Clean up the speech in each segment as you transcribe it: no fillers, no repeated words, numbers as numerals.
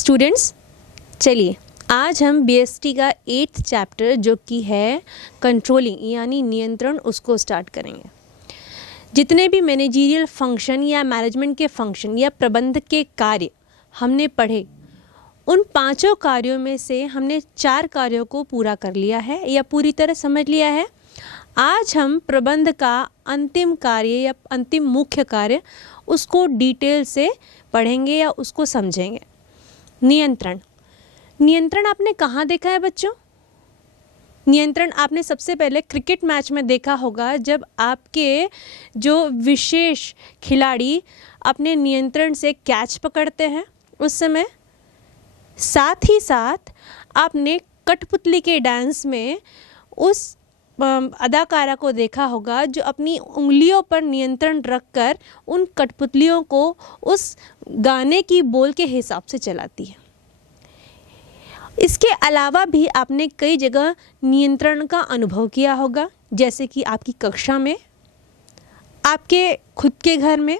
Students, चलिए आज हम बीएसटी का 8th चैप्टर जो कि है कंट्रोलिंग यानी नियंत्रण उसको स्टार्ट करेंगे। जितने भी मैनेजरियल फंक्शन या मैनेजमेंट के फंक्शन या प्रबंधक के कार्य हमने पढ़े, उन 5 कार्यों में से हमने 4 कार्यों को पूरा कर लिया है या पूरी तरह समझ लिया है। आज हम प्रबंध का अंतिम कार्य या अंतिम मुख्य कार्य उसको डिटेल से पढ़ेंगे या उसको समझेंगे। नियंत्रण आपने कहाँ देखा है बच्चों? नियंत्रण आपने सबसे पहले क्रिकेट मैच में देखा होगा, जब आपके जो विशेष खिलाड़ी अपने नियंत्रण से कैच पकड़ते हैं उस समय। साथ ही साथ आपने कठपुतली के डांस में उस अदाकारा को देखा होगा जो अपनी उंगलियों पर नियंत्रण रखकर उन कठपुतलियों को उस गाने की बोल के हिसाब से चलाती है। इसके अलावा भी आपने कई जगह नियंत्रण का अनुभव किया होगा, जैसे कि आपकी कक्षा में, आपके खुद के घर में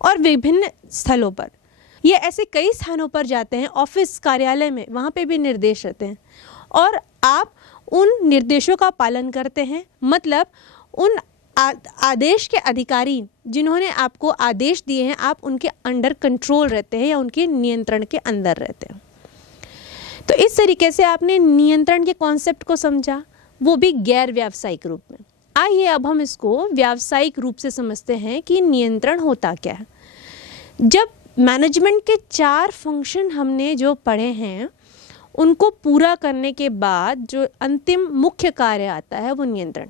और विभिन्न स्थलों पर। ये ऐसे कई स्थानों पर जाते हैं, ऑफिस कार्यालय में, वहाँ पे भी निर्देश रहते हैं और आप उन निर्देशों का पालन करते हैं। मतलब उन आदेश के अधिकारी जिन्होंने आपको आदेश दिए हैं, आप उनके अंडर कंट्रोल रहते हैं या उनके नियंत्रण के अंदर रहते हैं। तो इस तरीके से आपने नियंत्रण के कॉन्सेप्ट को समझा, वो भी गैर व्यावसायिक रूप में। आइए अब हम इसको व्यावसायिक रूप से समझते हैं कि नियंत्रण होता क्या है। जब मैनेजमेंट के 4 फंक्शन हमने जो पढ़े हैं, उनको पूरा करने के बाद जो अंतिम मुख्य कार्य आता है वो नियंत्रण।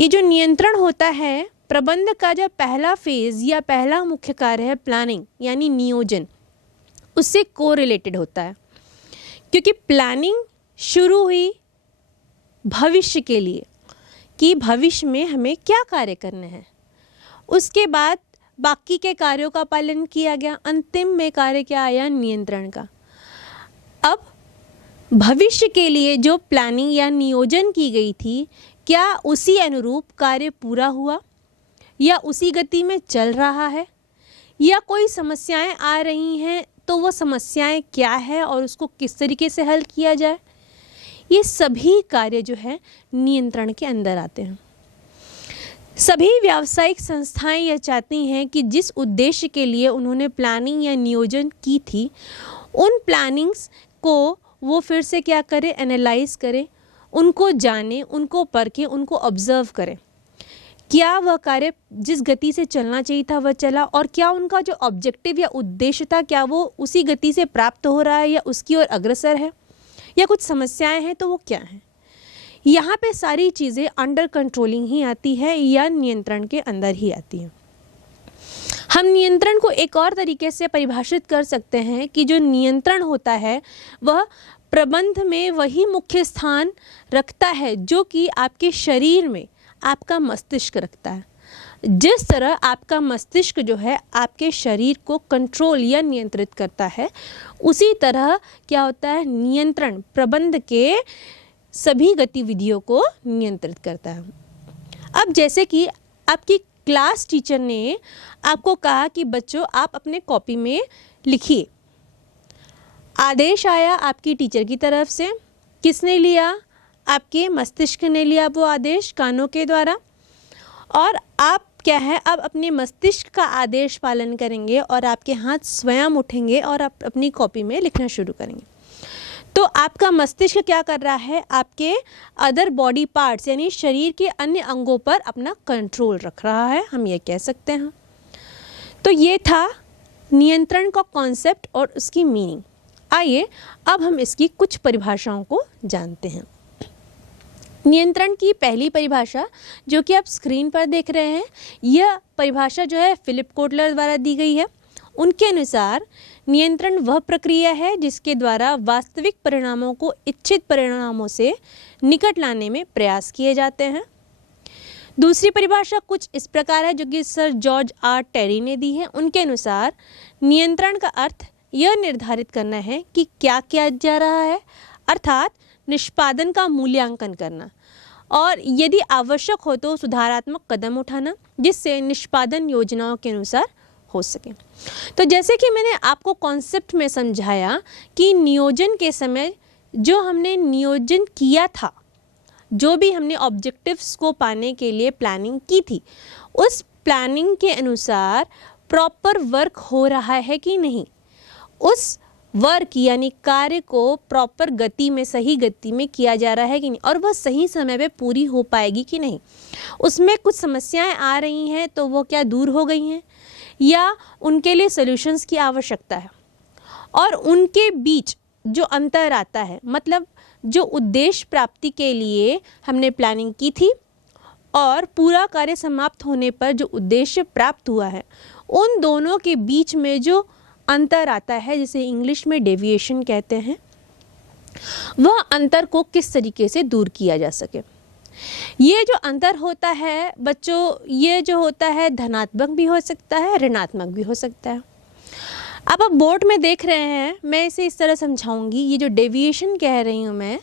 ये जो नियंत्रण होता है, प्रबंध का जो पहला फेज या पहला मुख्य कार्य है प्लानिंग यानी नियोजन, उससे कोरिलेटेड होता है। क्योंकि प्लानिंग शुरू हुई भविष्य के लिए कि भविष्य में हमें क्या कार्य करने हैं, उसके बाद बाकी के कार्यों का पालन किया गया, अंतिम में कार्य क्या आया, नियंत्रण का। अब भविष्य के लिए जो प्लानिंग या नियोजन की गई थी, क्या उसी अनुरूप कार्य पूरा हुआ या उसी गति में चल रहा है, या कोई समस्याएं आ रही हैं तो वो समस्याएं क्या है और उसको किस तरीके से हल किया जाए। ये सभी कार्य जो है नियंत्रण के अंदर आते हैं। सभी व्यावसायिक संस्थाएं यह चाहती हैं कि जिस उद्देश्य के लिए उन्होंने प्लानिंग या नियोजन की थी, उन प्लानिंग्स को वो फिर से क्या करें, एनालाइज करें, उनको जाने, उनको परखें, उनको ऑब्जर्व करें। क्या वह कार्य जिस गति से चलना चाहिए था वह चला, और क्या उनका जो ऑब्जेक्टिव या उद्देश्य था क्या वो उसी गति से प्राप्त हो रहा है या उसकी ओर अग्रसर है, या कुछ समस्याएं हैं तो वो क्या हैं। यहाँ पे सारी चीज़ें अंडर कंट्रोलिंग ही आती है या नियंत्रण के अंदर ही आती हैं। हम नियंत्रण को एक और तरीके से परिभाषित कर सकते हैं कि जो नियंत्रण होता है वह प्रबंध में वही मुख्य स्थान रखता है जो कि आपके शरीर में आपका मस्तिष्क रखता है। जिस तरह आपका मस्तिष्क जो है आपके शरीर को कंट्रोल या नियंत्रित करता है, उसी तरह क्या होता है, नियंत्रण प्रबंध के सभी गतिविधियों को नियंत्रित करता है। अब जैसे कि आपकी क्लास टीचर ने आपको कहा कि बच्चों आप अपने कॉपी में लिखिए। आदेश आया आपकी टीचर की तरफ से, किसने लिया, आपके मस्तिष्क ने लिया वो आदेश कानों के द्वारा, और आप क्या है अब अपने मस्तिष्क का आदेश पालन करेंगे और आपके हाथ स्वयं उठेंगे और आप अपनी कॉपी में लिखना शुरू करेंगे। तो आपका मस्तिष्क क्या कर रहा है, आपके अदर बॉडी पार्ट्स यानी शरीर के अन्य अंगों पर अपना कंट्रोल रख रहा है, हम ये कह सकते हैं। तो ये था नियंत्रण का कॉन्सेप्ट और उसकी मीनिंग। आइए अब हम इसकी कुछ परिभाषाओं को जानते हैं। नियंत्रण की पहली परिभाषा जो कि आप स्क्रीन पर देख रहे हैं, यह परिभाषा जो है फिलिप कोटलर द्वारा दी गई है। उनके अनुसार नियंत्रण वह प्रक्रिया है जिसके द्वारा वास्तविक परिणामों को इच्छित परिणामों से निकट लाने में प्रयास किए जाते हैं। दूसरी परिभाषा कुछ इस प्रकार है जो कि सर जॉर्ज आर टेरी ने दी है। उनके अनुसार नियंत्रण का अर्थ यह निर्धारित करना है कि क्या किया जा रहा है, अर्थात निष्पादन का मूल्यांकन करना, और यदि आवश्यक हो तो सुधारात्मक कदम उठाना जिससे निष्पादन योजनाओं के अनुसार हो सके। तो जैसे कि मैंने आपको कॉन्सेप्ट में समझाया कि नियोजन के समय जो हमने नियोजन किया था, जो भी हमने ऑब्जेक्टिव्स को पाने के लिए प्लानिंग की थी, उस प्लानिंग के अनुसार प्रॉपर वर्क हो रहा है कि नहीं, उस वर्क यानी कार्य को प्रॉपर गति में, सही गति में किया जा रहा है कि नहीं, और वह सही समय पे पूरी हो पाएगी कि नहीं, उसमें कुछ समस्याएं आ रही हैं तो वो क्या दूर हो गई हैं या उनके लिए सॉल्यूशंस की आवश्यकता है, और उनके बीच जो अंतर आता है, मतलब जो उद्देश्य प्राप्ति के लिए हमने प्लानिंग की थी और पूरा कार्य समाप्त होने पर जो उद्देश्य प्राप्त हुआ है, उन दोनों के बीच में जो अंतर आता है, जिसे इंग्लिश में डेविएशन कहते हैं, वह अंतर को किस तरीके से दूर किया जा सके। ये जो अंतर होता है बच्चों, ये जो होता है धनात्मक भी हो सकता है, ऋणात्मक भी हो सकता है। अब आप बोर्ड में देख रहे हैं, मैं इसे इस तरह समझाऊंगी। ये जो डेविएशन कह रही हूँ मैं,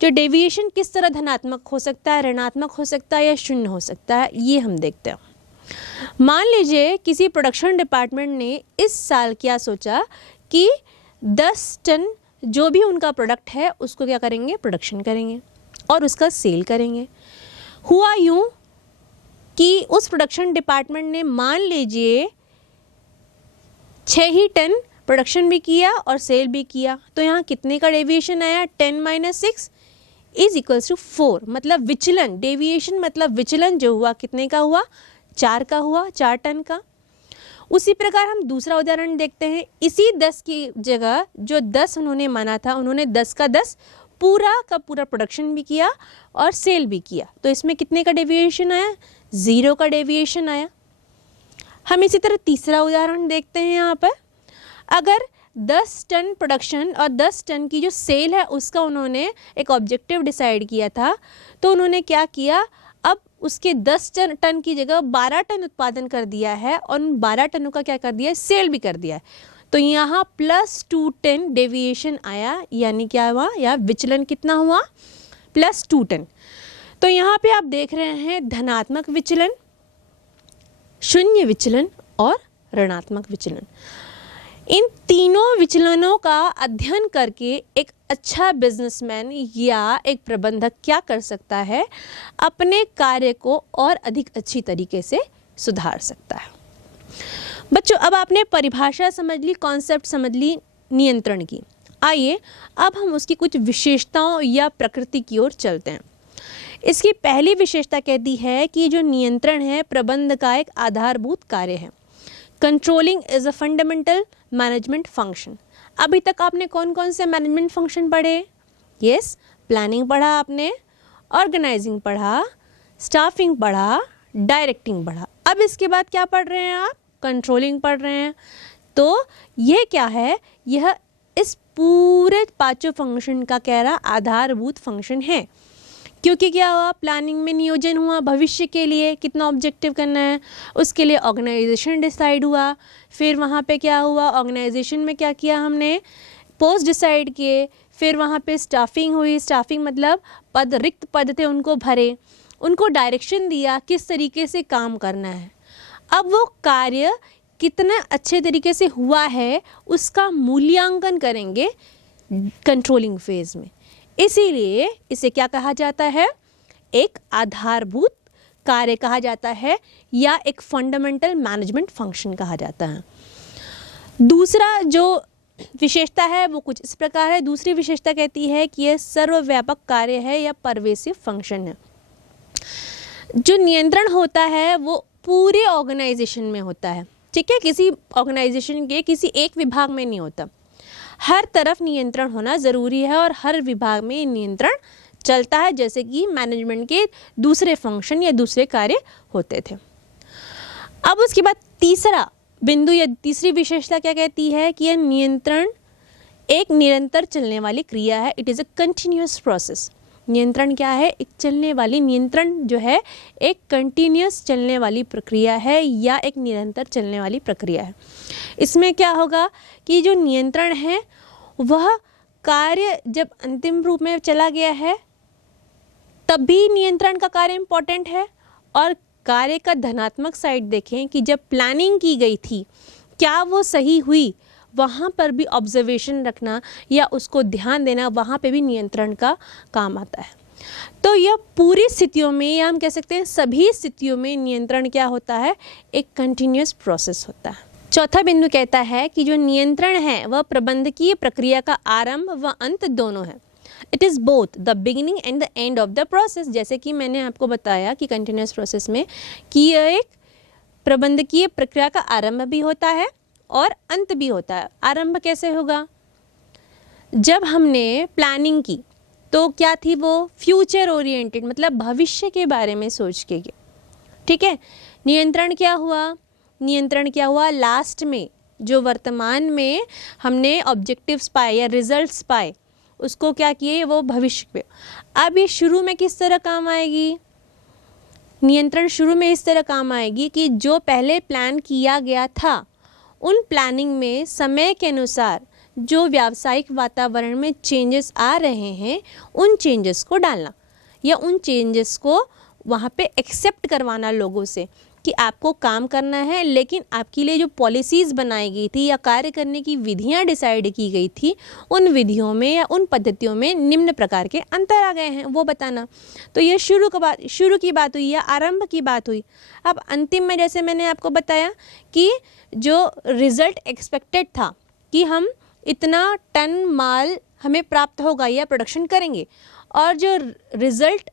जो डेविएशन किस तरह धनात्मक हो सकता है, ऋणात्मक हो सकता है या शून्य हो सकता है, ये हम देखते हैं। मान लीजिए किसी प्रोडक्शन डिपार्टमेंट ने इस साल क्या सोचा कि 10 टन जो भी उनका प्रोडक्ट है उसको क्या करेंगे, प्रोडक्शन करेंगे और उसका सेल करेंगे। हुआ यूँ कि उस प्रोडक्शन डिपार्टमेंट ने मान लीजिए 6 ही टन प्रोडक्शन भी किया और सेल भी किया, तो यहाँ कितने का डेविएशन आया, 10 - 6 = 4। मतलब विचलन, डेविएशन मतलब विचलन जो हुआ कितने का हुआ, 4 का हुआ, 4 टन का। उसी प्रकार हम दूसरा उदाहरण देखते हैं। इसी 10 की जगह जो 10 उन्होंने माना था, उन्होंने 10 का 10 पूरा का पूरा प्रोडक्शन भी किया और सेल भी किया, तो इसमें कितने का डेविएशन आया, 0 का डेविएशन आया। हम इसी तरह तीसरा उदाहरण देखते हैं। यहाँ पर अगर 10 टन प्रोडक्शन और 10 टन की जो सेल है उसका उन्होंने एक ऑब्जेक्टिव डिसाइड किया था, तो उन्होंने क्या किया, अब उसके 10 टन की जगह 12 टन उत्पादन कर दिया है और उन 12 टनों का क्या कर दिया है, सेल भी कर दिया है। तो यहाँ +2 टन डेविएशन आया, यानी क्या हुआ, या विचलन कितना हुआ, +2 टन। तो यहाँ पे आप देख रहे हैं धनात्मक विचलन, शून्य विचलन और ऋणात्मक विचलन। इन तीनों विचलनों का अध्ययन करके एक अच्छा बिजनेसमैन या एक प्रबंधक क्या कर सकता है, अपने कार्य को और अधिक अच्छी तरीके से सुधार सकता है। बच्चों, अब आपने परिभाषा समझ ली, कॉन्सेप्ट समझ ली नियंत्रण की। आइए अब हम उसकी कुछ विशेषताओं या प्रकृति की ओर चलते हैं। इसकी पहली विशेषता कहती है कि जो नियंत्रण है प्रबंध का एक आधारभूत कार्य है। Controlling is a fundamental management function. अभी तक आपने कौन कौन से मैनेजमेंट फंक्शन पढ़े? यस, प्लानिंग पढ़ा आपने, ऑर्गेनाइजिंग पढ़ा, स्टाफिंग पढ़ा, डायरेक्टिंग पढ़ा। अब इसके बाद क्या पढ़ रहे हैं आप? कंट्रोलिंग पढ़ रहे हैं। तो यह क्या है? यह इस पूरे पांचों फंक्शन का कह रहा आधारभूत फंक्शन है। क्योंकि क्या हुआ, प्लानिंग में नियोजन हुआ, भविष्य के लिए कितना ऑब्जेक्टिव करना है, उसके लिए ऑर्गेनाइजेशन डिसाइड हुआ। फिर वहाँ पे क्या हुआ, ऑर्गेनाइजेशन में क्या किया हमने, पोस्ट डिसाइड किए। फिर वहाँ पे स्टाफिंग हुई, स्टाफिंग मतलब पद, रिक्त पद थे उनको भरे, उनको डायरेक्शन दिया किस तरीके से काम करना है। अब वो कार्य कितना अच्छे तरीके से हुआ है उसका मूल्यांकन करेंगे कंट्रोलिंग फेज में। इसीलिए इसे क्या कहा जाता है, एक आधारभूत कार्य कहा जाता है या एक फंडामेंटल मैनेजमेंट फंक्शन कहा जाता है। दूसरा जो विशेषता है वो कुछ इस प्रकार है। दूसरी विशेषता कहती है कि यह सर्वव्यापक कार्य है या परवेसिव फंक्शन है। जो नियंत्रण होता है वो पूरे ऑर्गेनाइजेशन में होता है, ठीक है, किसी ऑर्गेनाइजेशन के किसी एक विभाग में नहीं होता। हर तरफ नियंत्रण होना ज़रूरी है और हर विभाग में नियंत्रण चलता है, जैसे कि मैनेजमेंट के दूसरे फंक्शन या दूसरे कार्य होते थे। अब उसके बाद तीसरा बिंदु या तीसरी विशेषता क्या कहती है कि यह नियंत्रण एक निरंतर चलने वाली क्रिया है। It is a continuous process. नियंत्रण क्या है, एक चलने वाली, नियंत्रण जो है एक कंटिन्यूअस चलने वाली प्रक्रिया है या एक निरंतर चलने वाली प्रक्रिया है। इसमें क्या होगा कि जो नियंत्रण है वह कार्य जब अंतिम रूप में चला गया है तब भी नियंत्रण का कार्य इम्पोर्टेंट है, और कार्य का धनात्मक साइड देखें कि जब प्लानिंग की गई थी क्या वो सही हुई, वहाँ पर भी ऑब्जर्वेशन रखना या उसको ध्यान देना, वहाँ पे भी नियंत्रण का काम आता है। तो यह पूरी स्थितियों में, या हम कह सकते हैं सभी स्थितियों में, नियंत्रण क्या होता है, एक कंटिन्यूअस प्रोसेस होता है। चौथा बिंदु कहता है कि जो नियंत्रण है वह प्रबंधकीय प्रक्रिया का आरंभ व अंत दोनों है। It is both the beginning and the end of the process. जैसे कि मैंने आपको बताया कि कंटिन्यूअस प्रोसेस में कि यह एक प्रबंधकीय प्रक्रिया का आरंभ भी होता है और अंत भी होता है। आरंभ कैसे होगा, जब हमने प्लानिंग की तो क्या थी वो, फ्यूचर ओरिएंटेड, मतलब भविष्य के बारे में सोच के की, ठीक है। नियंत्रण क्या हुआ, नियंत्रण क्या हुआ लास्ट में, जो वर्तमान में हमने ऑब्जेक्टिव्स पाए या रिजल्ट्स पाए उसको क्या किए, वो भविष्य पे। अब ये शुरू में किस तरह काम आएगी, नियंत्रण शुरू में इस तरह काम आएगी कि जो पहले प्लान किया गया था उन प्लानिंग में समय के अनुसार जो व्यावसायिक वातावरण में चेंजेस आ रहे हैं उन चेंजेस को डालना, या उन चेंजेस को वहाँ पे एक्सेप्ट करवाना लोगों से कि आपको काम करना है, लेकिन आपके लिए जो पॉलिसीज़ बनाई गई थी या कार्य करने की विधियां डिसाइड की गई थी उन विधियों में या उन पद्धतियों में निम्न प्रकार के अंतर आ गए हैं वो बताना। तो ये शुरू की बात हुई या आरंभ की बात हुई। अब अंतिम में जैसे मैंने आपको बताया कि जो रिज़ल्ट एक्सपेक्टेड था कि हम इतना टन माल हमें प्राप्त होगा या प्रोडक्शन करेंगे, और जो रिज़ल्ट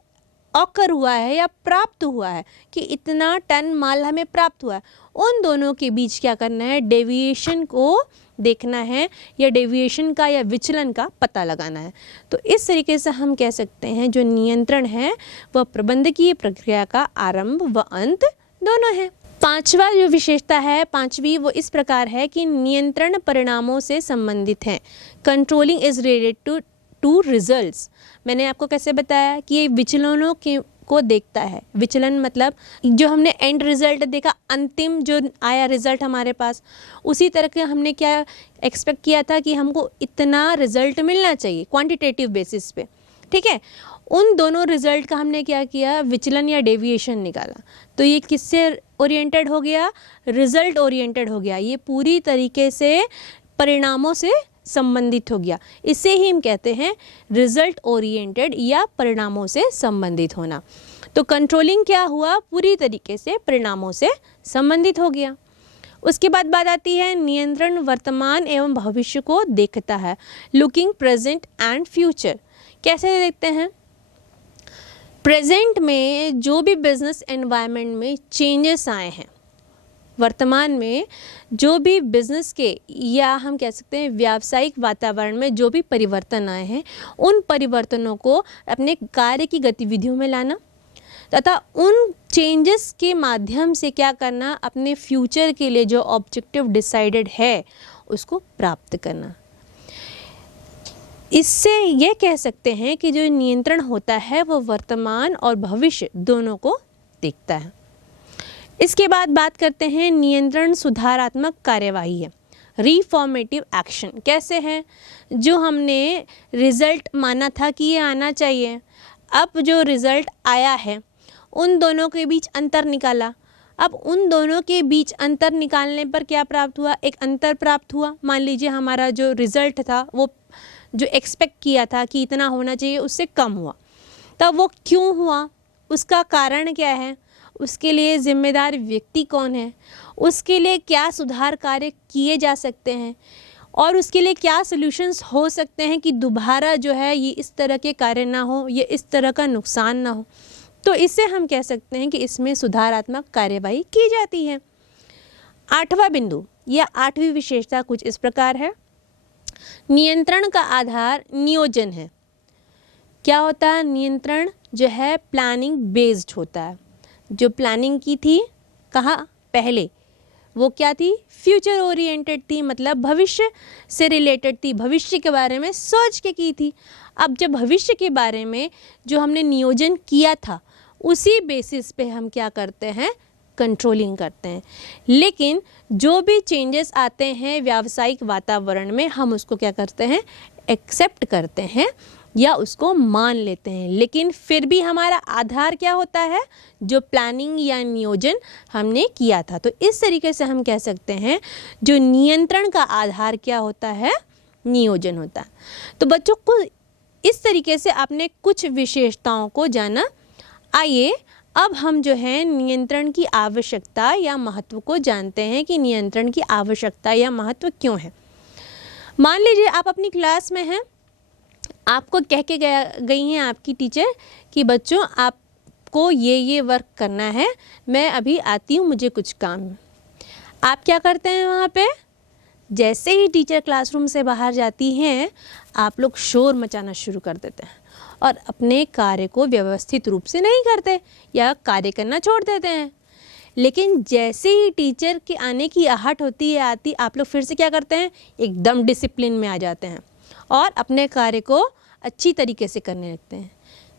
ऑकर हुआ है या प्राप्त हुआ है कि इतना टन माल हमें प्राप्त हुआ है, उन दोनों के बीच क्या करना है, डेविएशन को देखना है या डेविएशन का या विचलन का पता लगाना है। तो इस तरीके से हम कह सकते हैं जो नियंत्रण है वह प्रबंधकीय प्रक्रिया का आरंभ व अंत दोनों है। पांचवा जो विशेषता है, पांचवी, वो इस प्रकार है कि नियंत्रण परिणामों से संबंधित है। Controlling is related to results. मैंने आपको कैसे बताया कि ये विचलनों को देखता है। विचलन मतलब जो हमने एंड रिजल्ट देखा, अंतिम जो आया रिजल्ट हमारे पास, उसी तरह के हमने क्या एक्सपेक्ट किया था कि हमको इतना रिजल्ट मिलना चाहिए क्वांटिटेटिव बेसिस पे, ठीक है। उन दोनों रिजल्ट का हमने क्या किया, विचलन या डेविएशन निकाला। तो ये किससे ओरिएंटेड हो गया, रिजल्ट ओरिएंटेड हो गया। ये पूरी तरीके से परिणामों से संबंधित हो गया। इसे ही हम कहते हैं रिजल्ट ओरिएंटेड या परिणामों से संबंधित होना। तो कंट्रोलिंग क्या हुआ, पूरी तरीके से परिणामों से संबंधित हो गया। उसके बाद बात आती है नियंत्रण वर्तमान एवं भविष्य को देखता है। Looking present and future. कैसे देखते हैं, प्रेजेंट में जो भी बिजनेस एनवायरनमेंट में चेंजेस आए हैं, वर्तमान में जो भी बिजनेस के या हम कह सकते हैं व्यावसायिक वातावरण में जो भी परिवर्तन आए हैं, उन परिवर्तनों को अपने कार्य की गतिविधियों में लाना तथा उन चेंजेस के माध्यम से क्या करना, अपने फ्यूचर के लिए जो ऑब्जेक्टिव डिसाइडेड है उसको प्राप्त करना। इससे ये कह सकते हैं कि जो नियंत्रण होता है वो वर्तमान और भविष्य दोनों को देखता है। इसके बाद बात करते हैं नियंत्रण सुधारात्मक कार्यवाही है, रिफॉर्मेटिव एक्शन। कैसे है, जो हमने रिजल्ट माना था कि ये आना चाहिए, अब जो रिजल्ट आया है उन दोनों के बीच अंतर निकाला। अब उन दोनों के बीच अंतर निकालने पर क्या प्राप्त हुआ, एक अंतर प्राप्त हुआ। मान लीजिए हमारा जो रिजल्ट था वो जो एक्सपेक्ट किया था कि इतना होना चाहिए उससे कम हुआ, तब वो क्यों हुआ, उसका कारण क्या है, उसके लिए जिम्मेदार व्यक्ति कौन है, उसके लिए क्या सुधार कार्य किए जा सकते हैं और उसके लिए क्या सॉल्यूशंस हो सकते हैं कि दोबारा जो है ये इस तरह के कार्य ना हो, ये इस तरह का नुकसान ना हो। तो इससे हम कह सकते हैं कि इसमें सुधारात्मक कार्यवाही की जाती है। आठवां बिंदु या आठवीं विशेषता कुछ इस प्रकार है, नियंत्रण का आधार नियोजन है। क्या होता है, नियंत्रण जो है प्लानिंग बेस्ड होता है। जो प्लानिंग की थी कहाँ, पहले वो क्या थी, फ्यूचर ओरिएंटेड थी, मतलब भविष्य से रिलेटेड थी, भविष्य के बारे में सोच के की थी। अब जब भविष्य के बारे में जो हमने नियोजन किया था उसी बेसिस पे हम क्या करते हैं, कंट्रोलिंग करते हैं। लेकिन जो भी चेंजेस आते हैं व्यावसायिक वातावरण में हम उसको क्या करते हैं, एक्सेप्ट करते हैं या उसको मान लेते हैं, लेकिन फिर भी हमारा आधार क्या होता है, जो प्लानिंग या नियोजन हमने किया था। तो इस तरीके से हम कह सकते हैं जो नियंत्रण का आधार क्या होता है, नियोजन होता है। तो बच्चों को इस तरीके से आपने कुछ विशेषताओं को जाना। आइए अब हम जो है नियंत्रण की आवश्यकता या महत्व को जानते हैं कि नियंत्रण की आवश्यकता या महत्व क्यों है। मान लीजिए आप अपनी क्लास में हैं, आपको कह के गई हैं आपकी टीचर कि बच्चों आपको ये वर्क करना है, मैं अभी आती हूँ, मुझे कुछ काम है। आप क्या करते हैं वहाँ पे, जैसे ही टीचर क्लासरूम से बाहर जाती हैं आप लोग शोर मचाना शुरू कर देते हैं और अपने कार्य को व्यवस्थित रूप से नहीं करते या कार्य करना छोड़ देते हैं। लेकिन जैसे ही टीचर के आने की आहट होती है आती, आप लोग फिर से क्या करते हैं, एकदम डिसिप्लिन में आ जाते हैं और अपने कार्य को अच्छी तरीके से करने लगते हैं।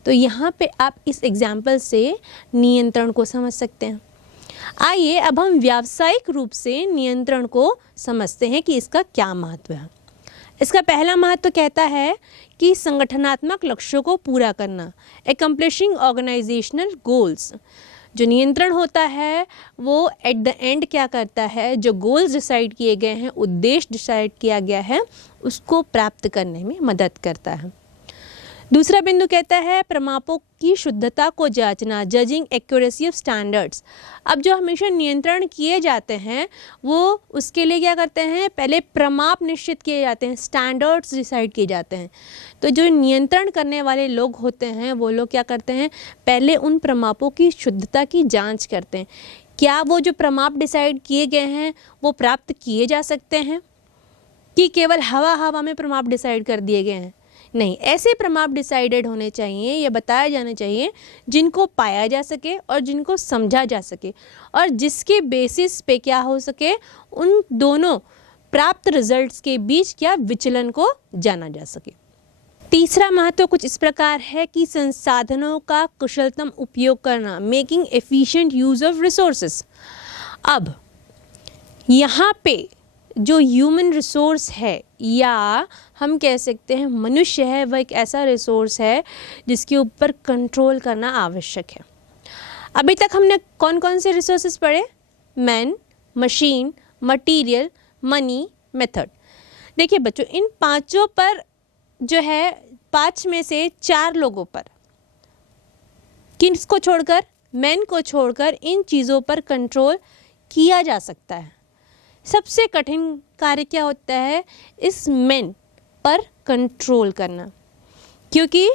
तो यहाँ पे आप इस एग्जाम्पल से नियंत्रण को समझ सकते हैं। आइए अब हम व्यावसायिक रूप से नियंत्रण को समझते हैं कि इसका क्या महत्व है। इसका पहला महत्व कहता है कि संगठनात्मक लक्ष्यों को पूरा करना, एक्म्प्लिशिंग ऑर्गेनाइजेशनल गोल्स। जो नियंत्रण होता है वो एट द एंड क्या करता है, जो गोल्स डिसाइड किए गए हैं, उद्देश्य डिसाइड किया गया है, उसको प्राप्त करने में मदद करता है। दूसरा बिंदु कहता है प्रमापों की शुद्धता को जांचना, जजिंग एक्यूरेसी ऑफ स्टैंडर्ड्स। अब जो हमेशा नियंत्रण किए जाते हैं वो उसके लिए क्या करते हैं, पहले प्रमाप निश्चित किए जाते हैं, स्टैंडर्ड्स डिसाइड किए जाते हैं। तो जो नियंत्रण करने वाले लोग होते हैं वो लोग क्या करते हैं, पहले उन प्रमापों की शुद्धता की जाँच करते हैं, क्या वो जो प्रमाप डिसाइड किए गए हैं वो प्राप्त किए जा सकते हैं कि केवल हवा में प्रमाप डिसाइड कर दिए गए हैं। नहीं, ऐसे प्रमाप डिसाइडेड होने चाहिए या बताए जाने चाहिए जिनको पाया जा सके और जिनको समझा जा सके और जिसके बेसिस पे क्या हो सके, उन दोनों प्राप्त रिजल्ट्स के बीच क्या विचलन को जाना जा सके। तीसरा महत्व कुछ इस प्रकार है कि संसाधनों का कुशलतम उपयोग करना, making efficient use of resources. अब यहाँ पे जो ह्यूमन रिसोर्स है या हम कह सकते हैं मनुष्य है, वह एक ऐसा रिसोर्स है जिसके ऊपर कंट्रोल करना आवश्यक है। अभी तक हमने कौन कौन से रिसोर्सेज पढ़े, man, machine, material, money, method. देखिए बच्चों, इन पांचों पर जो है, पांच में से चार लोगों पर, किसको छोड़कर, मैन को छोड़कर इन चीज़ों पर कंट्रोल किया जा सकता है। सबसे कठिन कार्य क्या होता है, इस मैन पर कंट्रोल करना, क्योंकि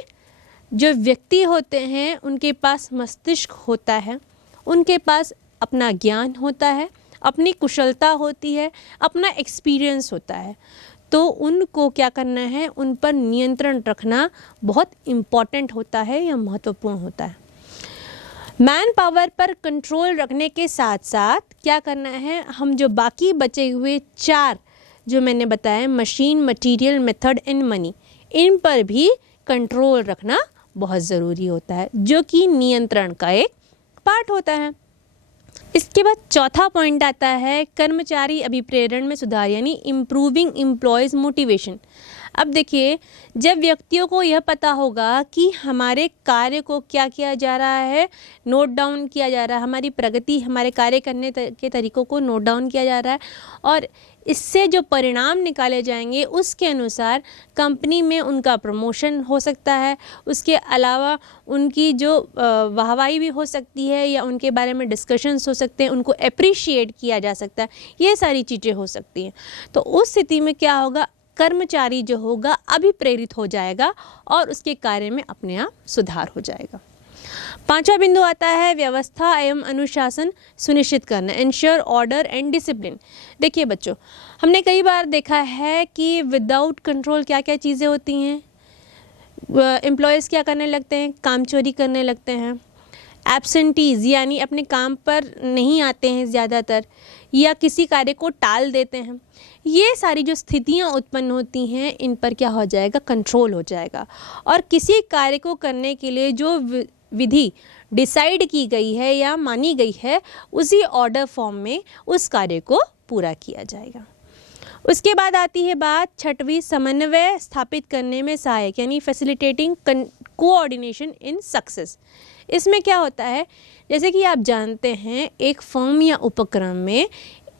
जो व्यक्ति होते हैं उनके पास मस्तिष्क होता है, उनके पास अपना ज्ञान होता है, अपनी कुशलता होती है, अपना एक्सपीरियंस होता है। तो उनको क्या करना है, उन पर नियंत्रण रखना बहुत इम्पॉर्टेंट होता है या महत्वपूर्ण होता है। मैन पावर पर कंट्रोल रखने के साथ साथ क्या करना है, हम जो बाकी बचे हुए चार जो मैंने बताया, machine, material, method and money, इन पर भी कंट्रोल रखना बहुत ज़रूरी होता है, जो कि नियंत्रण का एक पार्ट होता है। इसके बाद चौथा पॉइंट आता है कर्मचारी अभिप्रेरण में सुधार, यानी इम्प्रूविंग एम्प्लॉयज़ मोटिवेशन। अब देखिए, जब व्यक्तियों को यह पता होगा कि हमारे कार्य को क्या किया जा रहा है, नोट डाउन किया जा रहा है, हमारी प्रगति, हमारे कार्य करने के तरीक़ों को नोट डाउन किया जा रहा है और इससे जो परिणाम निकाले जाएंगे उसके अनुसार कंपनी में उनका प्रमोशन हो सकता है, उसके अलावा उनकी जो वाहवाही भी हो सकती है या उनके बारे में डिस्कशंस हो सकते हैं, उनको अप्रिशिएट किया जा सकता है, ये सारी चीज़ें हो सकती हैं। तो उस स्थिति में क्या होगा, कर्मचारी जो होगा अभिप्रेरित हो जाएगा और उसके कार्य में अपने आप सुधार हो जाएगा। पांचवा बिंदु आता है व्यवस्था एवं अनुशासन सुनिश्चित करना, इंश्योर ऑर्डर एंड डिसिप्लिन। देखिए बच्चों, हमने कई बार देखा है कि विदाउट कंट्रोल क्या क्या चीज़ें होती हैं। एम्प्लॉयज़ क्या करने लगते हैं, काम चोरी करने लगते हैं, एब्सेंटीज़ यानी अपने काम पर नहीं आते हैं ज़्यादातर, या किसी कार्य को टाल देते हैं। ये सारी जो स्थितियाँ उत्पन्न होती हैं, इन पर क्या हो जाएगा, कंट्रोल हो जाएगा और किसी कार्य को करने के लिए जो विधि डिसाइड की गई है या मानी गई है, उसी ऑर्डर फॉर्म में उस कार्य को पूरा किया जाएगा। उसके बाद आती है बात छठवीं, समन्वय स्थापित करने में सहायक, यानी फैसिलिटेटिंग कोऑर्डिनेशन इन सक्सेस। इसमें क्या होता है, जैसे कि आप जानते हैं एक फर्म या उपक्रम में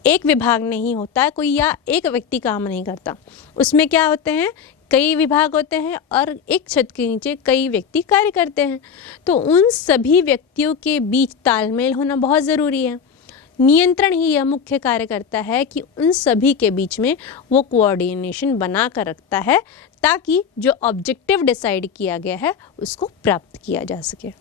एक विभाग नहीं होता है कोई, या एक व्यक्ति काम नहीं करता। उसमें क्या होते हैं, कई विभाग होते हैं और एक छत के नीचे कई व्यक्ति कार्य करते हैं। तो उन सभी व्यक्तियों के बीच तालमेल होना बहुत ज़रूरी है। नियंत्रण ही यह मुख्य कार्य करता है कि उन सभी के बीच में वो कोऑर्डिनेशन बना कर रखता है, ताकि जो ऑब्जेक्टिव डिसाइड किया गया है उसको प्राप्त किया जा सके।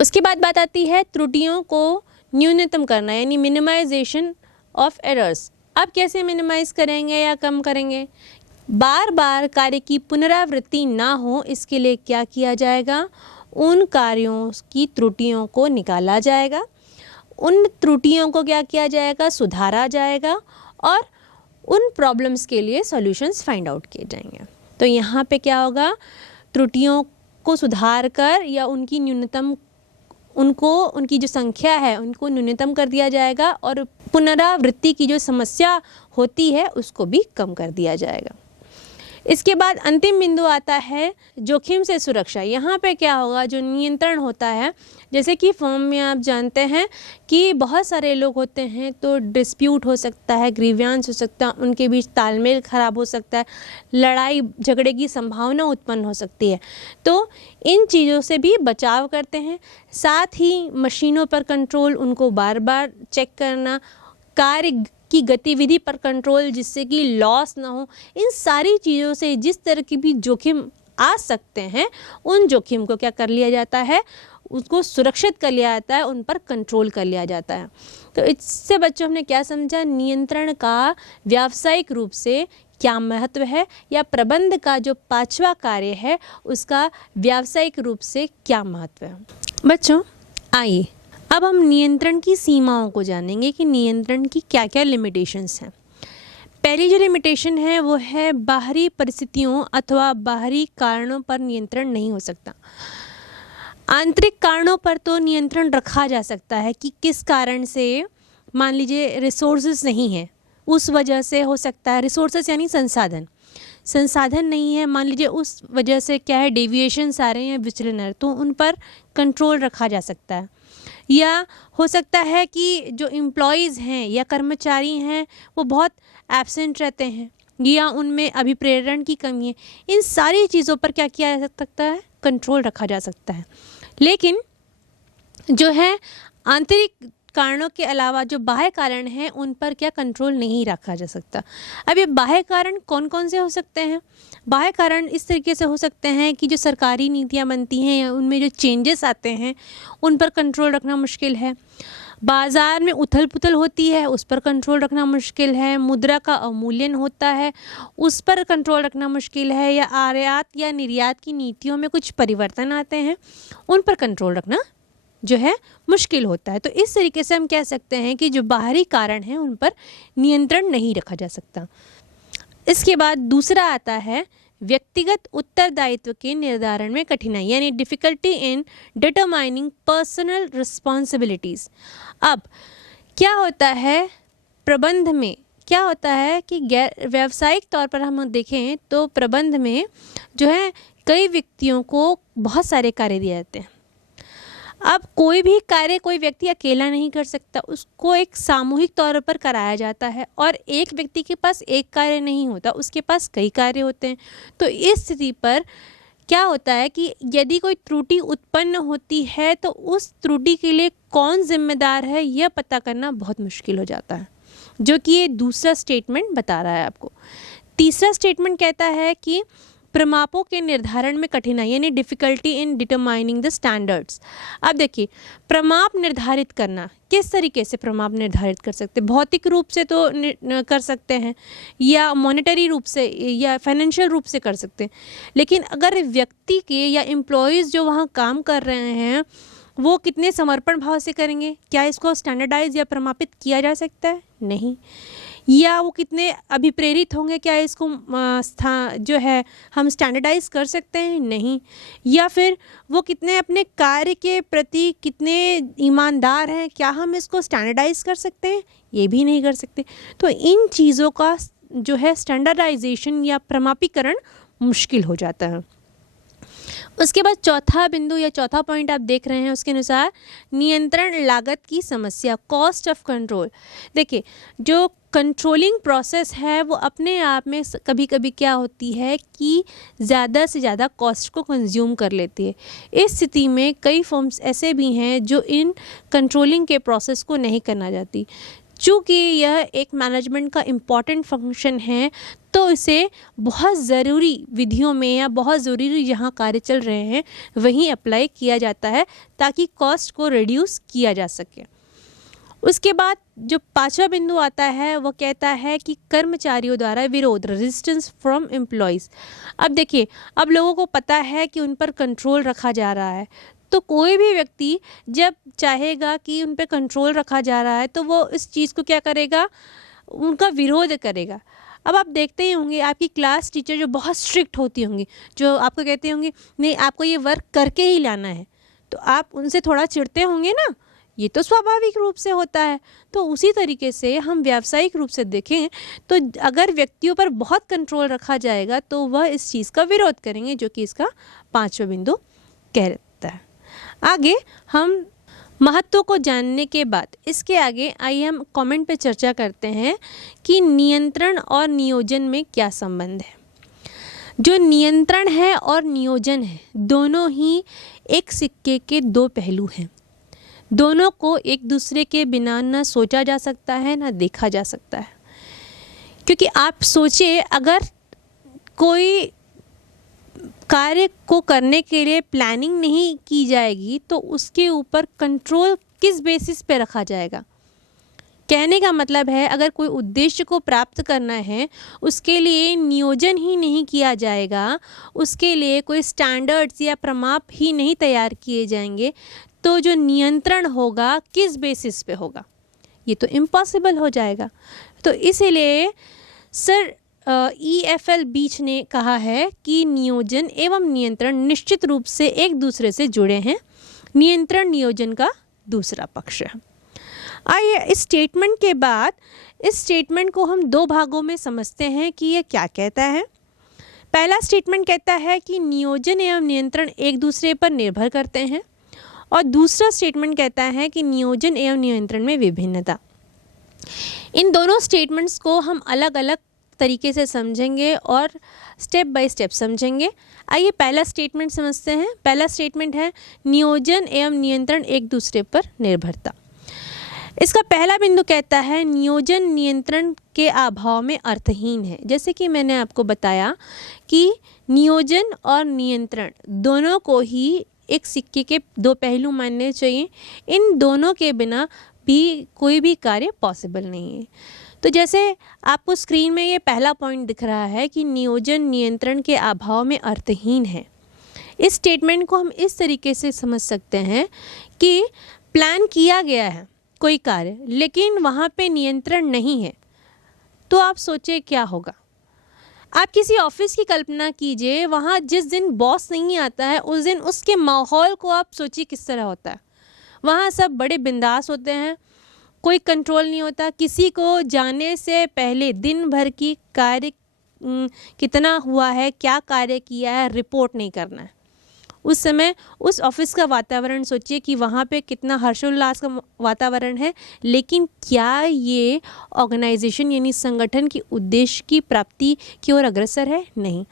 उसके बाद बात आती है त्रुटियों को न्यूनतम करना, यानी मिनिमाइजेशन ऑफ एरर्स। अब कैसे मिनिमाइज करेंगे या कम करेंगे? बार बार कार्य की पुनरावृत्ति ना हो, इसके लिए क्या किया जाएगा, उन कार्यों की त्रुटियों को निकाला जाएगा, उन त्रुटियों को क्या किया जाएगा, सुधारा जाएगा, और उन प्रॉब्लम्स के लिए सॉल्यूशंस फाइंड आउट किए जाएंगे। तो यहाँ पे क्या होगा, त्रुटियों को सुधार कर या उनकी न्यूनतम, उनकी जो संख्या है उनको न्यूनतम कर दिया जाएगा, और पुनरावृत्ति की जो समस्या होती है उसको भी कम कर दिया जाएगा। इसके बाद अंतिम बिंदु आता है जोखिम से सुरक्षा। यहाँ पे क्या होगा, जो नियंत्रण होता है, जैसे कि फर्म में आप जानते हैं कि बहुत सारे लोग होते हैं, तो डिस्प्यूट हो सकता है, ग्रीवियंस हो सकता है, उनके बीच तालमेल खराब हो सकता है, लड़ाई झगड़े की संभावना उत्पन्न हो सकती है। तो इन चीज़ों से भी बचाव करते हैं। साथ ही मशीनों पर कंट्रोल, उनको बार बार चेक करना, कार्य की गतिविधि पर कंट्रोल जिससे कि लॉस ना हो, इन सारी चीज़ों से जिस तरह की भी जोखिम आ सकते हैं उन जोखिम को क्या कर लिया जाता है, उसको सुरक्षित कर लिया जाता है, उन पर कंट्रोल कर लिया जाता है। तो इससे बच्चों हमने क्या समझा, नियंत्रण का व्यावसायिक रूप से क्या महत्व है, या प्रबंध का जो 5वां कार्य है उसका व्यावसायिक रूप से क्या महत्व है। बच्चों आइए अब हम नियंत्रण की सीमाओं को जानेंगे कि नियंत्रण की क्या क्या लिमिटेशंस हैं। पहली जो लिमिटेशन है वो है बाहरी परिस्थितियों अथवा बाहरी कारणों पर नियंत्रण नहीं हो सकता। आंतरिक कारणों पर तो नियंत्रण रखा जा सकता है कि किस कारण से, मान लीजिए रिसोर्सेज नहीं है, उस वजह से हो सकता है, रिसोर्सेज यानी संसाधन नहीं है, मान लीजिए उस वजह से क्या है, डेविएशंस आ रहे हैं, विचलन, तो उन पर कंट्रोल रखा जा सकता है। या हो सकता है कि जो एम्प्लॉयज़ हैं या कर्मचारी हैं वो बहुत एब्सेंट रहते हैं, या उनमें अभिप्रेरण की कमी है। इन सारी चीज़ों पर क्या किया जा सकता है, कंट्रोल रखा जा सकता है। लेकिन जो है आंतरिक कारणों के अलावा जो बाह्य कारण हैं उन पर क्या कंट्रोल नहीं रखा जा सकता। अब ये बाह्य कारण कौन कौन से हो सकते हैं? बाह्य कारण इस तरीके से हो सकते हैं कि जो सरकारी नीतियाँ बनती हैं या उनमें जो चेंजेस आते हैं उन पर कंट्रोल रखना मुश्किल है। बाज़ार में उथल पुथल होती है, उस पर कंट्रोल रखना मुश्किल है। मुद्रा का अवमूल्यन होता है, उस पर कंट्रोल रखना मुश्किल है। या आयात या निर्यात की नीतियों में कुछ परिवर्तन आते हैं, उन पर कंट्रोल रखना जो है मुश्किल होता है। तो इस तरीके से हम कह सकते हैं कि जो बाहरी कारण हैं उन पर नियंत्रण नहीं रखा जा सकता। इसके बाद दूसरा आता है व्यक्तिगत उत्तरदायित्व के निर्धारण में कठिनाई, यानी difficulty in determining personal responsibilities. अब क्या होता है प्रबंध में, क्या होता है कि गैर व्यावसायिक तौर पर हम देखें तो प्रबंध में जो है कई व्यक्तियों को बहुत सारे कार्य दिए जाते हैं। अब कोई भी कार्य कोई व्यक्ति अकेला नहीं कर सकता, उसको एक सामूहिक तौर पर कराया जाता है, और एक व्यक्ति के पास एक कार्य नहीं होता, उसके पास कई कार्य होते हैं। तो इस स्थिति पर क्या होता है कि यदि कोई त्रुटि उत्पन्न होती है तो उस त्रुटि के लिए कौन जिम्मेदार है यह पता करना बहुत मुश्किल हो जाता है, जो कि ये दूसरा स्टेटमेंट बता रहा है आपको। तीसरा स्टेटमेंट कहता है कि प्रमापों के निर्धारण में कठिनाई, यानी difficulty in determining the standards. अब देखिए प्रमाप निर्धारित करना, किस तरीके से प्रमाप निर्धारित कर सकते हैं? भौतिक रूप से तो कर सकते हैं, या मॉनेटरी रूप से या फाइनेंशियल रूप से कर सकते हैं। लेकिन अगर व्यक्ति के या एम्प्लॉयज़ जो वहाँ काम कर रहे हैं वो कितने समर्पण भाव से करेंगे, क्या इसको स्टैंडर्डाइज या प्रमापित किया जा सकता है? नहीं। या वो कितने अभिप्रेरित होंगे, क्या इसको जो है हम स्टैंडर्डाइज कर सकते हैं? नहीं। या फिर वो कितने अपने कार्य के प्रति कितने ईमानदार हैं, क्या हम इसको स्टैंडर्डाइज कर सकते हैं? ये भी नहीं कर सकते। तो इन चीज़ों का जो है स्टैंडर्डाइजेशन या प्रमापीकरण मुश्किल हो जाता है। उसके बाद चौथा बिंदु या चौथा पॉइंट आप देख रहे हैं, उसके अनुसार नियंत्रण लागत की समस्या, कॉस्ट ऑफ कंट्रोल। देखिए, जो कंट्रोलिंग प्रोसेस है वो अपने आप में कभी कभी क्या होती है कि ज़्यादा से ज़्यादा कॉस्ट को कंज्यूम कर लेती है। इस स्थिति में कई फर्म्स ऐसे भी हैं जो इन कंट्रोलिंग के प्रोसेस को नहीं करना चाहती। चूँकि यह एक मैनेजमेंट का इम्पॉर्टेंट फंक्शन है, तो इसे बहुत ज़रूरी विधियों में या बहुत ज़रूरी जहाँ कार्य चल रहे हैं वहीं अप्लाई किया जाता है ताकि कॉस्ट को रिड्यूस किया जा सके। उसके बाद जो पांचवा बिंदु आता है वो कहता है कि कर्मचारियों द्वारा विरोध, रेजिस्टेंस फ्रॉम एम्प्लॉयज़। अब देखिए, अब लोगों को पता है कि उन पर कंट्रोल रखा जा रहा है, तो कोई भी व्यक्ति जब चाहेगा कि उन पर कंट्रोल रखा जा रहा है तो वो इस चीज़ को क्या करेगा, उनका विरोध करेगा। अब आप देखते ही होंगे आपकी क्लास टीचर जो बहुत स्ट्रिक्ट होती होंगी, जो आपको कहती होंगी नहीं आपको ये वर्क करके ही लाना है, तो आप उनसे थोड़ा चिढ़ते होंगे ना, ये तो स्वाभाविक रूप से होता है। तो उसी तरीके से हम व्यावसायिक रूप से देखें तो अगर व्यक्तियों पर बहुत कंट्रोल रखा जाएगा तो वह इस चीज़ का विरोध करेंगे, जो कि इसका पांचवा बिंदु कहता है। आगे हम महत्व को जानने के बाद इसके आगे आइए हम कमेंट पे चर्चा करते हैं कि नियंत्रण और नियोजन में क्या संबंध है। जो नियंत्रण है और नियोजन है, दोनों ही एक सिक्के के दो पहलू हैं। दोनों को एक दूसरे के बिना ना सोचा जा सकता है ना देखा जा सकता है। क्योंकि आप सोचिए, अगर कोई कार्य को करने के लिए प्लानिंग नहीं की जाएगी तो उसके ऊपर कंट्रोल किस बेसिस पे रखा जाएगा। कहने का मतलब है, अगर कोई उद्देश्य को प्राप्त करना है उसके लिए नियोजन ही नहीं किया जाएगा, उसके लिए कोई स्टैंडर्ड्स या प्रमाप ही नहीं तैयार किए जाएंगे, तो जो नियंत्रण होगा किस बेसिस पे होगा, ये तो इम्पॉसिबल हो जाएगा। तो इसीलिए सर EFL बीच ने कहा है कि नियोजन एवं नियंत्रण निश्चित रूप से एक दूसरे से जुड़े हैं। नियंत्रण नियोजन का दूसरा पक्ष है। आइए इस स्टेटमेंट के बाद इस स्टेटमेंट को हम दो भागों में समझते हैं कि यह क्या कहता है। पहला स्टेटमेंट कहता है कि नियोजन एवं नियंत्रण एक दूसरे पर निर्भर करते हैं, और दूसरा स्टेटमेंट कहता है कि नियोजन एवं नियंत्रण में विभिन्नता। इन दोनों स्टेटमेंट्स को हम अलग अलग तरीके से समझेंगे और स्टेप बाय स्टेप समझेंगे। आइए पहला स्टेटमेंट समझते हैं। पहला स्टेटमेंट है नियोजन एवं नियंत्रण एक दूसरे पर निर्भरता। इसका पहला बिंदु कहता है नियोजन नियंत्रण के अभाव में अर्थहीन है। जैसे कि मैंने आपको बताया कि नियोजन और नियंत्रण दोनों को ही एक सिक्के के दो पहलू मानने चाहिए। इन दोनों के बिना भी कोई भी कार्य पॉसिबल नहीं है। तो जैसे आपको स्क्रीन में ये पहला पॉइंट दिख रहा है कि नियोजन नियंत्रण के अभाव में अर्थहीन है। इस स्टेटमेंट को हम इस तरीके से समझ सकते हैं कि प्लान किया गया है कोई कार्य, लेकिन वहाँ पे नियंत्रण नहीं है, तो आप सोचिए क्या होगा। आप किसी ऑफिस की कल्पना कीजिए, वहाँ जिस दिन बॉस नहीं आता है उस दिन उसके माहौल को आप सोचिए किस तरह होता है। वहाँ सब बड़े बिंदास होते हैं, कोई कंट्रोल नहीं होता, किसी को जाने से पहले दिन भर की कार्य कितना हुआ है, क्या कार्य किया है, रिपोर्ट नहीं करना है। उस समय उस ऑफिस का वातावरण सोचिए कि वहाँ पे कितना हर्षोल्लास का वातावरण है, लेकिन क्या ये ऑर्गेनाइजेशन यानी संगठन की उद्देश्य की प्राप्ति की ओर अग्रसर है? नहीं।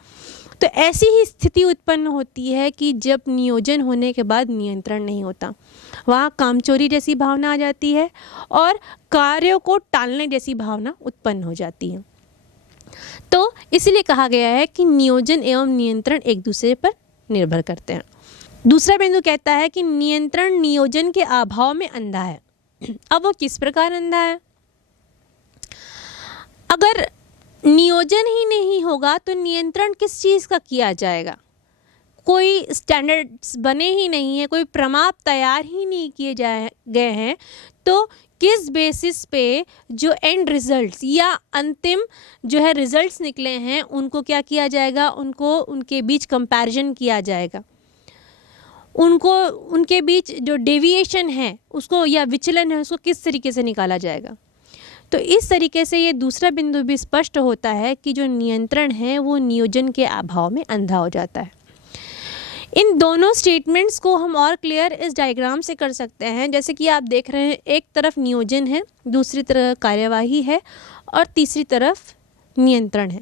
तो ऐसी ही स्थिति उत्पन्न होती है कि जब नियोजन होने के बाद नियंत्रण नहीं होता, वहाँ कामचोरी जैसी भावना आ जाती है और कार्यों को टालने जैसी भावना उत्पन्न हो जाती है। तो इसलिए कहा गया है कि नियोजन एवं नियंत्रण एक दूसरे पर निर्भर करते हैं। दूसरा बिंदु कहता है कि नियंत्रण नियोजन के अभाव में अंधा है। अब वो किस प्रकार अंधा है? अगर नियोजन ही नहीं होगा तो नियंत्रण किस चीज़ का किया जाएगा? कोई स्टैंडर्ड्स बने ही नहीं है, कोई प्रमाप तैयार ही नहीं किए गए हैं, तो किस बेसिस पे जो एंड रिजल्ट्स या अंतिम जो है रिजल्ट्स निकले हैं उनको क्या किया जाएगा, उनको उनके बीच कंपैरिजन किया जाएगा, उनको उनके बीच जो डेविएशन है उसको या विचलन है उसको किस तरीके से निकाला जाएगा। तो इस तरीके से ये दूसरा बिंदु भी स्पष्ट होता है कि जो नियंत्रण है वो नियोजन के अभाव में अंधा हो जाता है। इन दोनों स्टेटमेंट्स को हम और क्लियर इस डायग्राम से कर सकते हैं। जैसे कि आप देख रहे हैं, एक तरफ नियोजन है, दूसरी तरफ कार्यवाही है और तीसरी तरफ नियंत्रण है।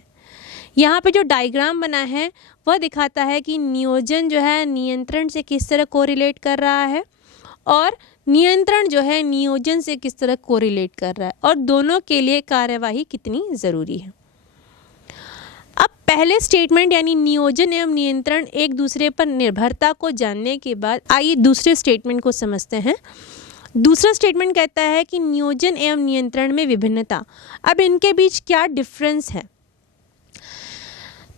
यहाँ पे जो डायग्राम बना है वह दिखाता है कि नियोजन जो है नियंत्रण से किस तरह कोरिलेट कर रहा है और नियंत्रण जो है नियोजन से किस तरह कोरिलेट कर रहा है और दोनों के लिए कार्यवाही कितनी ज़रूरी है। अब पहले स्टेटमेंट यानी नियोजन एवं नियंत्रण एक दूसरे पर निर्भरता को जानने के बाद आइए दूसरे स्टेटमेंट को समझते हैं। दूसरा स्टेटमेंट कहता है कि नियोजन एवं नियंत्रण में विभिन्नता। अब इनके बीच क्या डिफरेंस है?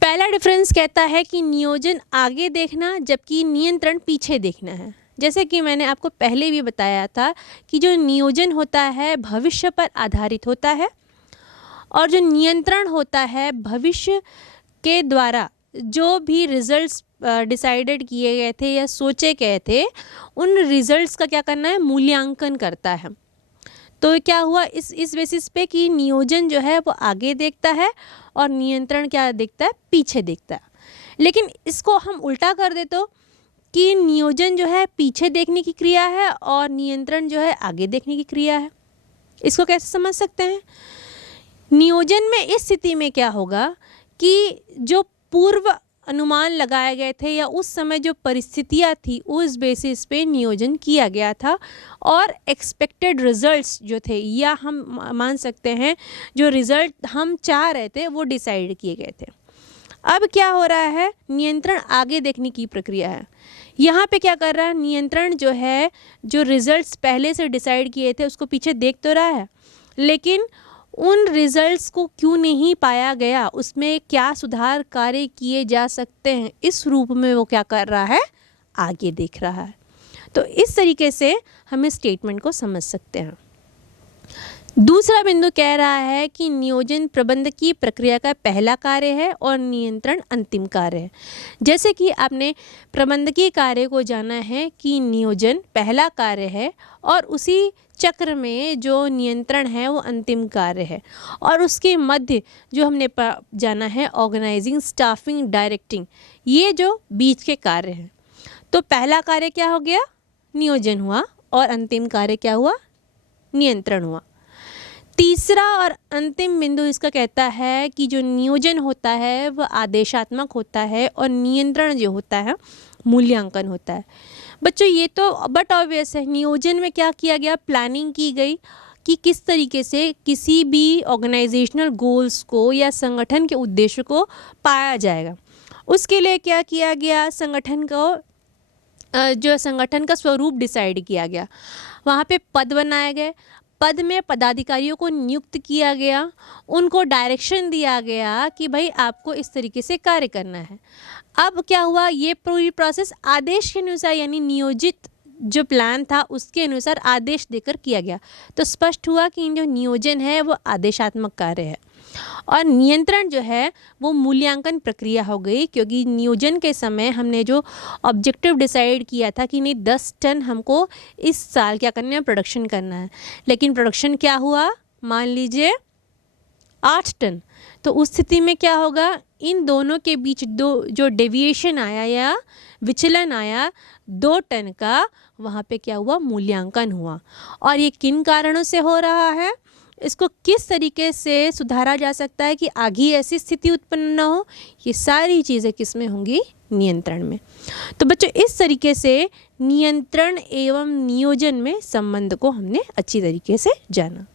पहला डिफरेंस कहता है कि नियोजन आगे देखना जबकि नियंत्रण पीछे देखना है। जैसे कि मैंने आपको पहले भी बताया था कि जो नियोजन होता है भविष्य पर आधारित होता है और जो नियंत्रण होता है भविष्य के द्वारा जो भी रिजल्ट्स डिसाइडेड किए गए थे या सोचे गए थे उन रिजल्ट्स का क्या करना है, मूल्यांकन करता है। तो क्या हुआ इस बेसिस पे कि नियोजन जो है वो आगे देखता है और नियंत्रण क्या देखता है, पीछे देखता है। लेकिन इसको हम उल्टा कर दे तो कि नियोजन जो है पीछे देखने की क्रिया है और नियंत्रण जो है आगे देखने की क्रिया है। इसको कैसे समझ सकते हैं? नियोजन में इस स्थिति में क्या होगा कि जो पूर्व अनुमान लगाए गए थे या उस समय जो परिस्थितियाँ थी उस बेसिस पे नियोजन किया गया था और एक्सपेक्टेड रिजल्ट्स जो थे या हम मान सकते हैं जो रिजल्ट हम चाह रहे थे वो डिसाइड किए गए थे। अब क्या हो रहा है, नियंत्रण आगे देखने की प्रक्रिया है। यहाँ पे क्या कर रहा है, नियंत्रण जो है जो रिजल्ट्स पहले से डिसाइड किए थे उसको पीछे देख तो रहा है, लेकिन उन रिजल्ट्स को क्यों नहीं पाया गया, उसमें क्या सुधार कार्य किए जा सकते हैं, इस रूप में वो क्या कर रहा है, आगे देख रहा है। तो इस तरीके से हम इस स्टेटमेंट को समझ सकते हैं। दूसरा बिंदु कह रहा है कि नियोजन प्रबंधकीय प्रक्रिया का पहला कार्य है और नियंत्रण अंतिम कार्य है। जैसे कि आपने प्रबंधकीय कार्य को जाना है कि नियोजन पहला कार्य है और उसी चक्र में जो नियंत्रण है वो अंतिम कार्य है और उसके मध्य जो हमने जाना है ऑर्गेनाइजिंग, स्टाफिंग, डायरेक्टिंग, ये जो बीच के कार्य हैं। तो पहला कार्य क्या हो गया, नियोजन हुआ और अंतिम कार्य क्या हुआ, नियंत्रण हुआ। तीसरा और अंतिम बिंदु इसका कहता है कि जो नियोजन होता है वह आदेशात्मक होता है और नियंत्रण जो होता है मूल्यांकन होता है। बच्चों ये तो बट ऑब्वियस है, नियोजन में क्या किया गया, प्लानिंग की गई कि किस तरीके से किसी भी ऑर्गेनाइजेशनल गोल्स को या संगठन के उद्देश्य को पाया जाएगा। उसके लिए क्या किया गया, संगठन को जो संगठन का स्वरूप डिसाइड किया गया, वहाँ पे पद बनाए गए, पद में पदाधिकारियों को नियुक्त किया गया, उनको डायरेक्शन दिया गया कि भाई आपको इस तरीके से कार्य करना है। अब क्या हुआ, ये पूरी प्रोसेस आदेश के अनुसार यानी नियोजित जो प्लान था उसके अनुसार आदेश देकर किया गया। तो स्पष्ट हुआ कि जो नियोजन है वो आदेशात्मक कार्य है और नियंत्रण जो है वो मूल्यांकन प्रक्रिया हो गई, क्योंकि नियोजन के समय हमने जो ऑब्जेक्टिव डिसाइड किया था कि नहीं 10 टन हमको इस साल क्या करना है, प्रोडक्शन करना है, लेकिन प्रोडक्शन क्या हुआ, मान लीजिए 8 टन। तो उस स्थिति में क्या होगा, इन दोनों के बीच जो डेविएशन आया या विचलन आया 2 टन का, वहाँ पे क्या हुआ, मूल्यांकन हुआ। और ये किन कारणों से हो रहा है, इसको किस तरीके से सुधारा जा सकता है कि आगे ऐसी स्थिति उत्पन्न न हो, ये सारी चीज़ें किस में होंगी, नियंत्रण में। तो बच्चों इस तरीके से नियंत्रण एवं नियोजन में संबंध को हमने अच्छी तरीके से जाना।